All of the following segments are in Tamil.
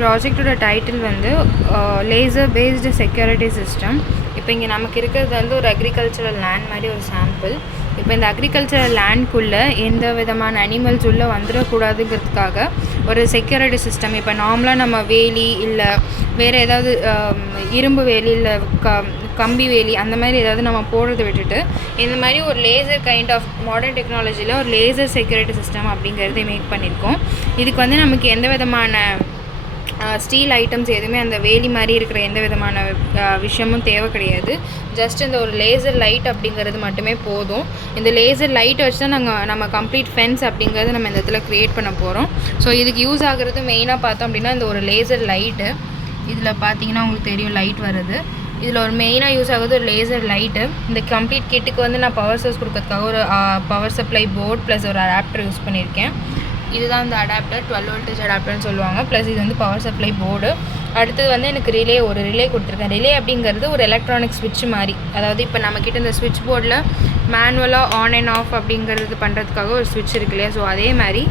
ப்ராஜெக்டோட டைட்டில் வந்து லேசர் பேஸ்டு செக்யூரிட்டி சிஸ்டம். இப்போ இங்கே நமக்கு இருக்கிறது வந்து ஒரு அக்ரிகல்ச்சரல் லேண்ட் மாதிரி ஒரு சாம்பிள். இப்போ இந்த அக்ரிகல்ச்சரல் லேண்ட்குள்ளே எந்த விதமான அனிமல்ஸ் உள்ளே வந்துடக்கூடாதுங்கிறதுக்காக ஒரு செக்யூரிட்டி சிஸ்டம். இப்போ நார்மலாக நம்ம வேலி இல்லை வேறு ஏதாவது இரும்பு வேலி இல்லை கம்பி வேலி அந்த மாதிரி ஏதாவது நம்ம போடுறதை விட்டுட்டு இந்த மாதிரி ஒரு லேசர் கைண்ட் ஆஃப் மாடர்ன் டெக்னாலஜியில் ஒரு லேசர் செக்யூரிட்டி சிஸ்டம் அப்படிங்கிறத மேக் பண்ணியிருக்கோம். இதுக்கு வந்து நமக்கு எந்த விதமான ஸ்டீல் ஐட்டம்ஸ் எதுவுமே அந்த வேலி மாதிரி இருக்கிற எந்த விதமான விஷயமும் தேவை கிடையாது. ஜஸ்ட் இந்த ஒரு லேசர் லைட் அப்படிங்கிறது மட்டுமே போதும். இந்த லேசர் லைட்டை வச்சு தான் நம்ம கம்ப்ளீட் ஃபென்ஸ் அப்படிங்கிறது நம்ம இந்த இடத்துல க்ரியேட் பண்ண போகிறோம். ஸோ இதுக்கு யூஸ் ஆகிறது மெயினாக பார்த்தோம் அப்படின்னா இந்த ஒரு லேசர் லைட்டு. இதில் பார்த்தீங்கன்னா உங்களுக்கு தெரியும் லைட் வருது. இதில் ஒரு மெயினாக யூஸ் ஆகுது ஒரு லேசர் லைட்டு. இந்த கம்ப்ளீட் கிட்டுக்கு வந்து நான் பவர் சோர்ஸ் கொடுக்கறதுக்காக ஒரு பவர் சப்ளை போர்ட் ப்ளஸ் ஒரு அடாப்டர் யூஸ் பண்ணியிருக்கேன். இதுதான் இந்த அடாப்டர் 12 வோல்டேஜ் அடாப்டர்னு சொல்லுவாங்க. ப்ளஸ் இது வந்து பவர் சப்ளை போர்டு. அடுத்தது வந்து எனக்கு ஒரு ரிலே கொடுத்துருக்கேன். ரிலே அப்படிங்கிறது ஒரு எலக்ட்ரானிக் ஸ்விட்ச் மாதிரி. அதாவது இப்போ நம்மக்கிட்ட இந்த ஸ்விட்ச் போர்டில் மேனுவலாக ஆன் அண்ட் ஆஃப் அப்படிங்கிறது பண்ணுறதுக்காக ஒரு ஸ்விட்ச் இருக்கு இல்லையா. ஸோ அதே மாதிரி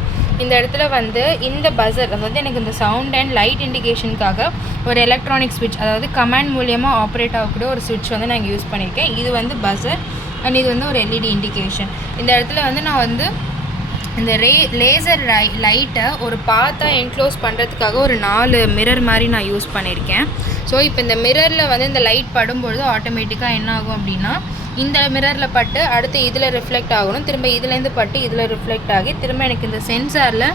இந்த இடத்துல வந்து இந்த பஸர், அதாவது எனக்கு இந்த சவுண்ட் அண்ட் லைட் இண்டிகேஷனுக்காக ஒரு எலக்ட்ரானிக் ஸ்விட்ச், அதாவது கமாண்ட் மூலியமாக ஆப்ரேட் ஆகக்கூடிய ஒரு ஸ்விட்ச் வந்து நான் யூஸ் பண்ணியிருக்கேன். இது வந்து பஸர் அண்ட் இது வந்து ஒரு எல்இடி இண்டிகேஷன். இந்த இடத்துல வந்து நான் வந்து இந்த லேசர் லைட்டை ஒரு பாத்தாக என்க்ளோஸ் பண்ணுறதுக்காக ஒரு 4 மிரர் மாதிரி நான் யூஸ் பண்ணியிருக்கேன். ஸோ இப்போ இந்த மிரரில் வந்து இந்த லைட் படும்பொழுது ஆட்டோமேட்டிக்காக என்ன ஆகும் அப்படின்னா இந்த மிரரில் பட்டு அடுத்து இதில் ரிஃப்ளெக்ட் ஆகணும், திரும்ப இதுலேருந்து பட்டு இதில் ரிஃப்ளெக்ட் ஆகி திரும்ப எனக்கு இந்த சென்சாரில்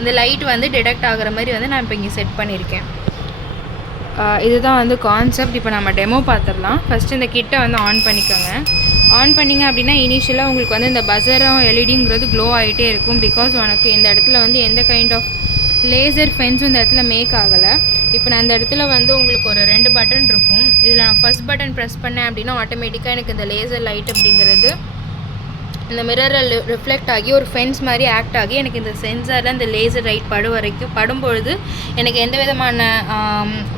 இந்த லைட் வந்து டிடெக்ட் ஆகிற மாதிரி வந்து நான் இப்போ இங்கே செட் பண்ணியிருக்கேன். இதுதான் வந்து கான்செப்ட். இப்போ நம்ம டெமோ பார்த்துடலாம். ஃபஸ்ட்டு இந்த கிட்டை வந்து ஆன் பண்ணிக்கோங்க. ஆன் பண்ணிங்க அப்படின்னா இனிஷியலாக உங்களுக்கு வந்து இந்த பஸரும் எல்இடிங்கிறது க்ளோ ஆகிட்டே இருக்கும். பிகாஸ் உனக்கு இந்த இடத்துல வந்து எந்த கைண்ட் ஆஃப் லேசர் ஃபென்ஸும் இந்த இடத்துல மேக் ஆகலை. இப்போ நான் இந்த இடத்துல வந்து உங்களுக்கு ஒரு 2 பட்டன் இருக்கும். இதில் நான் ஃபஸ்ட் பட்டன் ப்ரெஸ் பண்ணேன் அப்படின்னா ஆட்டோமேட்டிக்காக எனக்கு இந்த லேசர் லைட் அப்படிங்கிறது இந்த மிரரில் ரிஃப்ளெக்ட் ஆகி ஒரு ஃபென்ஸ் மாதிரி ஆக்ட் ஆகி எனக்கு இந்த சென்சாரில் இந்த லேசர் லைட் படும்பொழுது எனக்கு எந்த விதமான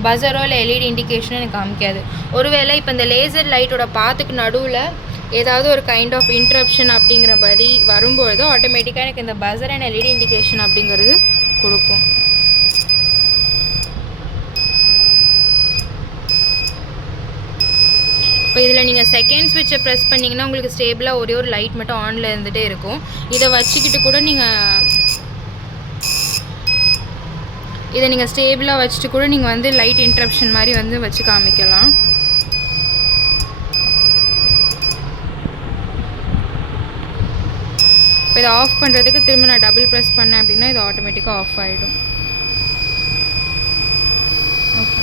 பஸரோ இல்லை எல்இடி இண்டிகேஷனும் எனக்கு காமிக்காது. ஒருவேளை இப்போ இந்த லேசர் லைட்டோட பாத்துக்கு நடுவில் ஏதாவது ஒரு கைண்ட் ஆஃப் இன்ட்ரப்ஷன் அப்படிங்கிற மாதிரி வரும்பொழுது ஆட்டோமேட்டிக்காக எனக்கு இந்த பஸர் அண்ட் எல்இடி இண்டிகேஷன் அப்படிங்கிறது கொடுக்கும். இப்போ இதில் நீங்கள் செகண்ட் ஸ்விட்சை ப்ரெஸ் பண்ணிங்கன்னா உங்களுக்கு ஸ்டேபிளாக ஒரே ஒரு லைட் மட்டும் ஆனில் இருந்துகிட்டே இருக்கும். இதை வச்சுக்கிட்டு கூட நீங்கள் ஸ்டேபிளாக வச்சுட்டு கூட நீங்கள் வந்து லைட் இன்ட்ரப்ஷன் மாதிரி வந்து வச்சு காமிக்கலாம். இப்போ இதை ஆஃப் பண்ணுறதுக்கு திரும்ப நான் டபுள் ப்ரெஸ் பண்ணேன் அப்படின்னா இது ஆட்டோமேட்டிக்காக ஆஃப் ஆகிடும். ஓகே.